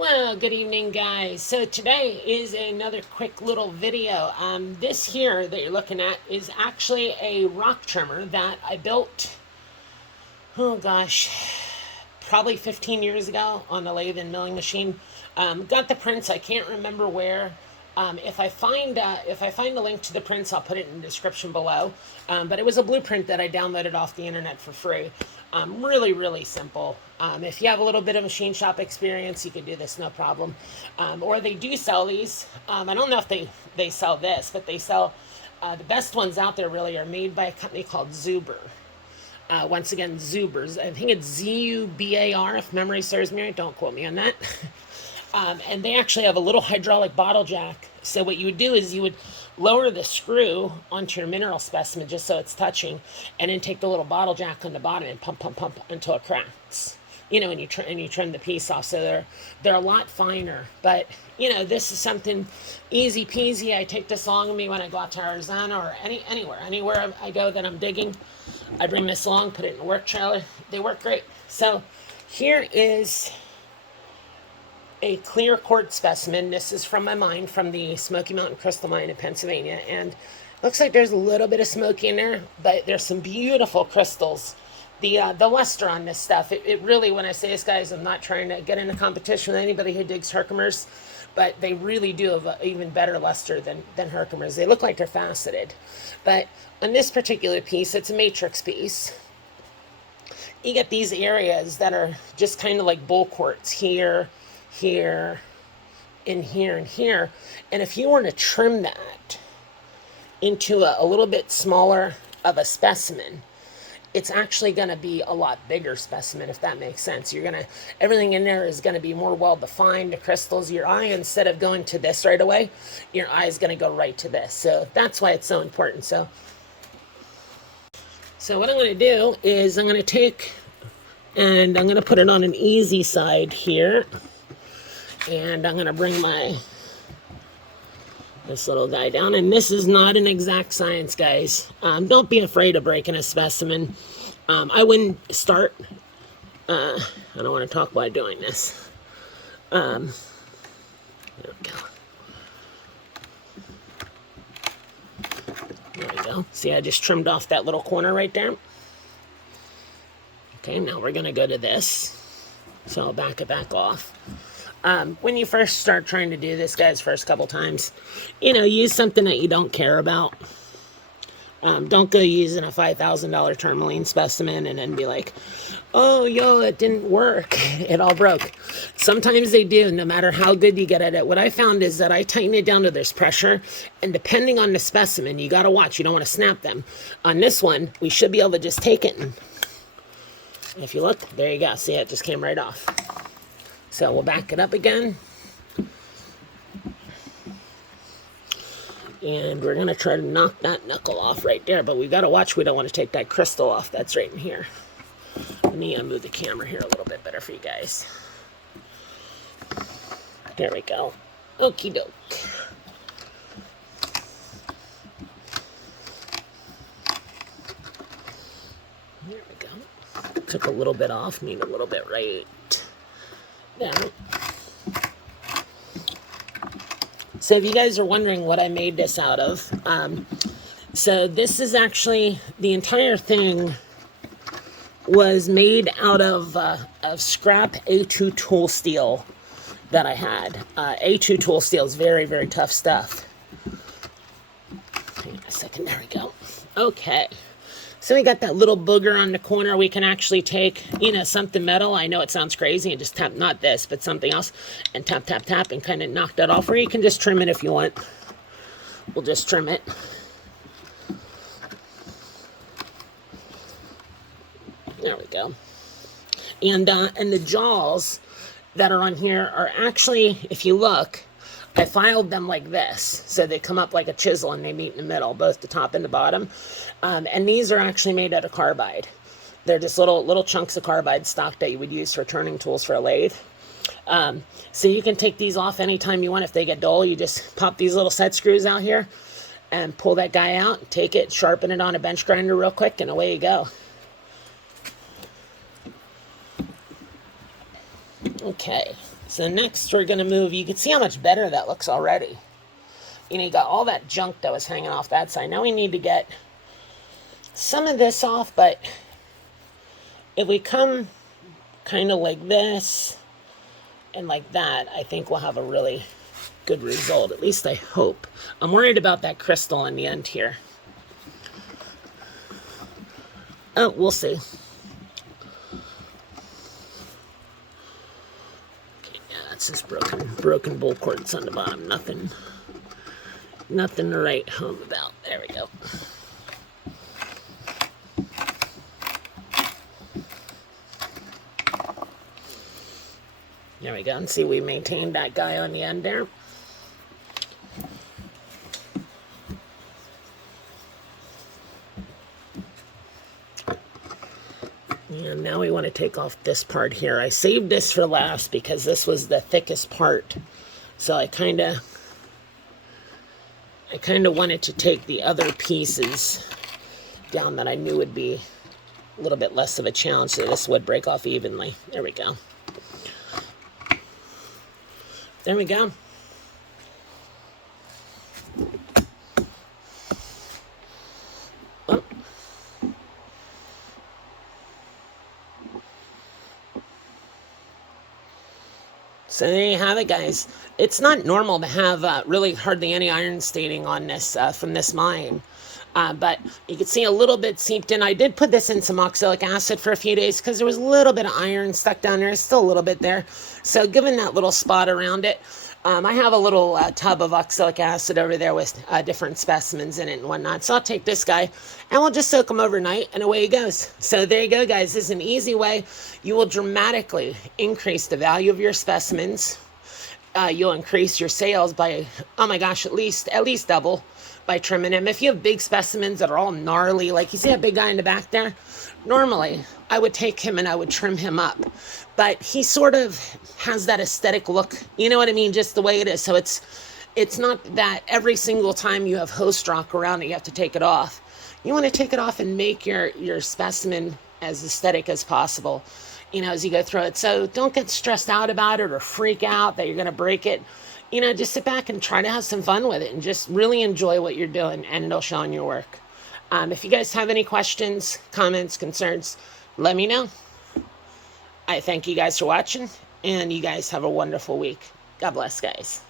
Well, good evening, guys. So today is another quick little video. This here that you're looking at is actually a rock trimmer that I built, oh gosh, probably 15 years ago on the lathe and milling machine. Got the prints. I can't remember where. If I find a link to the prints, I'll put it in the description below. But it was a blueprint that I downloaded off the internet for free. Really, really simple. If you have a little bit of machine shop experience, you could do this no problem. Or they do sell these. I don't know if they sell this, but they sell the best ones out there. Really are made by a company called Zuber. Once again, Zubers. I think it's Zubar, if memory serves me right. Don't quote me on that. And they actually have a little hydraulic bottle jack. So what you would do is you would lower the screw onto your mineral specimen just so it's touching, and then take the little bottle jack on the bottom and pump, pump, pump until it cracks. And you trim the piece off, so they're a lot finer. But this is something easy peasy. I take this along with me when I go out to Arizona or anywhere I go that I'm digging. I bring this along, put it in a work trailer. They work great. So here is a clear quartz specimen. This is from my mine, from the Smoky Mountain Crystal Mine in Pennsylvania, and looks like there's a little bit of smoky in there, but there's some beautiful crystals. The luster on this stuff, it really, when I say this, guys, I'm not trying to get into competition with anybody who digs Herkimers, but they really do have an even better luster than Herkimers. They look like they're faceted. But on this particular piece, it's a matrix piece. You get these areas that are just kind of like bull quartz here, here, and here, and here. And if you were to trim that into a little bit smaller of a specimen, it's actually going to be a lot bigger specimen, if that makes sense. Everything in there is going to be more well defined. The crystals, your eye, instead of going to this right away, your eye is going to go right to this. So that's why it's so important. So what I'm going to do is I'm going to take and I'm going to put it on an easy side here. And I'm going to bring this little guy down. And this is not an exact science, guys. Don't be afraid of breaking a specimen. I wouldn't start. I don't want to talk while doing this. There we go. There we go. See, I just trimmed off that little corner right there. Okay, now we're going to go to this. So I'll back it back off. When you first start trying to do this, guys, first couple times, use something that you don't care about. Don't go using a $5,000 tourmaline specimen and then be like, oh, it didn't work. It all broke. Sometimes they do, no matter how good you get at it. What I found is that I tighten it down to this pressure, and depending on the specimen, you got to watch. You don't want to snap them. On this one, we should be able to just take it, and if you look, there you go. See, it just came right off. So we'll back it up again. And we're going to try to knock that knuckle off right there. But we've got to watch. We don't want to take that crystal off. That's right in here. Let me move the camera here a little bit better for you guys. There we go. Okie doke. There we go. Took a little bit off. Need a little bit right there. So if you guys are wondering what I made this out of, so this is actually, the entire thing was made out of scrap A2 tool steel that I had. A2 tool steel is very, very tough stuff. Hang on a second, there we go. Okay. So we got that little booger on the corner. We can actually take, something metal. I know it sounds crazy, and just tap, not this, but something else, and tap, tap, tap, and kind of knock that off. Or you can just trim it if you want. We'll just trim it. There we go. And the jaws that are on here are actually, if you look, I filed them like this, so they come up like a chisel and they meet in the middle, both the top and the bottom. And these are actually made out of carbide. They're just little chunks of carbide stock that you would use for turning tools for a lathe. So you can take these off anytime you want. If they get dull, you just pop these little set screws out here and pull that guy out, take it, sharpen it on a bench grinder real quick, and away you go. Okay, So next we're going to move. You can see how much better that looks already. You know, you got all that junk that was hanging off that side. Now we need to get some of this off, but if we come kind of like this and like that, I think we'll have a really good result. At least I hope. I'm worried about that crystal in the end here. Oh, we'll see. Okay, yeah, that's just broken bull quartz on the bottom. Nothing to write home about. There we go. There we go. And see, we maintained that guy on the end there. And now we want to take off this part here. I saved this for last because this was the thickest part. So I kind of wanted to take the other pieces down that I knew would be a little bit less of a challenge, so this would break off evenly. There we go. There we go. Oh. So there you have it, guys. It's not normal to have really hardly any iron staining on this from this mine. But you can see a little bit seeped in. I did put this in some oxalic acid for a few days because there was a little bit of iron stuck down there. Still a little bit there. So given that little spot around it, I have a little tub of oxalic acid over there with different specimens in it and whatnot. So I'll take this guy and we'll just soak him overnight and away he goes. So there you go, guys. This is an easy way. You will dramatically increase the value of your specimens. You'll increase your sales by, oh my gosh, at least double by trimming him. If you have big specimens that are all gnarly, like you see that big guy in the back there, normally I would take him and I would trim him up. But he sort of has that aesthetic look, you know what I mean, just the way it is. So it's not that every single time you have host rock around it, you have to take it off. You want to take it off and make your specimen as aesthetic as possible, you know, as you go through it. So don't get stressed out about it or freak out that you're going to break it. You know, just sit back and try to have some fun with it and just really enjoy what you're doing, and it'll show in your work. If you guys have any questions, comments, concerns, let me know. I thank you guys for watching, and you guys have a wonderful week. God bless, guys.